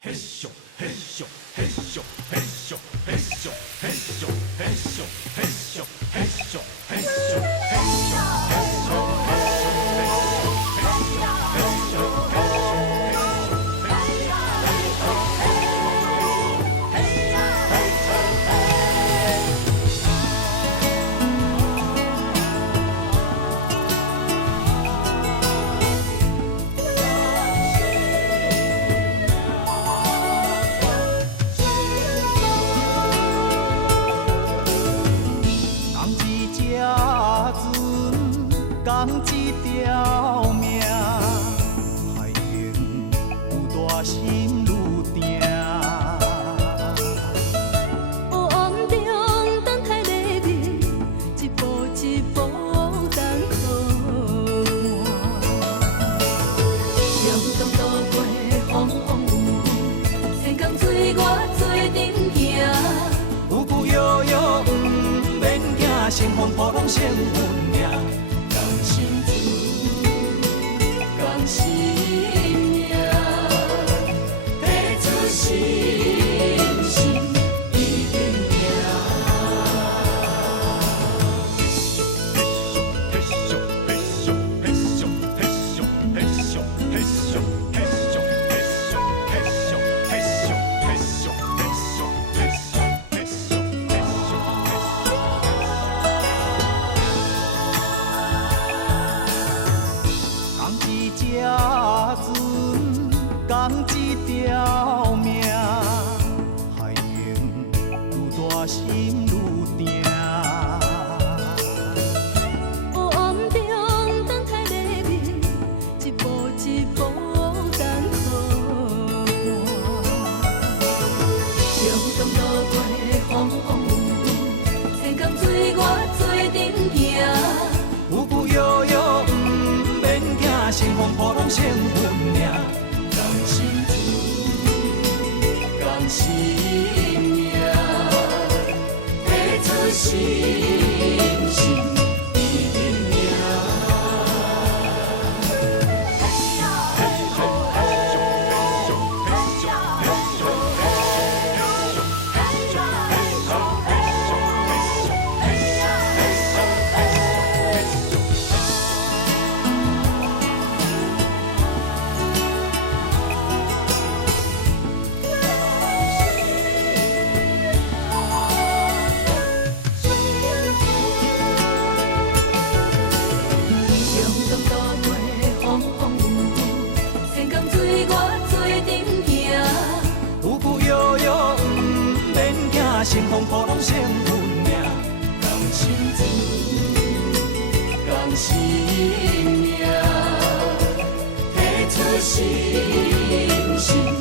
嘿咻嘿咻嘿咻嘿咻嘿咻嘿咻嘿咻嘿咻嘿咻嘿咻嘿讲一条命，海永有大心愈定。黑暗中等待黎明，一步一步等靠寒。阳光渡过风风雨雨，天空水我做阵行。有句摇摇不免惊，乘风破浪成运命。讲生命，提出信心，一定赢。嘿咻嘿咻嘿咻嘿咻嘿咻嘿咻嘿咻嘿咻嘿咻嘿咻嘿咻嘿咻嘿咻嘿咻嘿咻。讲一条命，海永愈大心愈定。黑暗中等待黎明，一步一步等靠寒。阳光渡过风风雨雨，天空水我做阵行。有句摇摇不免惊，乘风破浪成运命。讲生命，提出信心，一定赢。乘风破浪成运命，讲心志，讲生命，提出信心。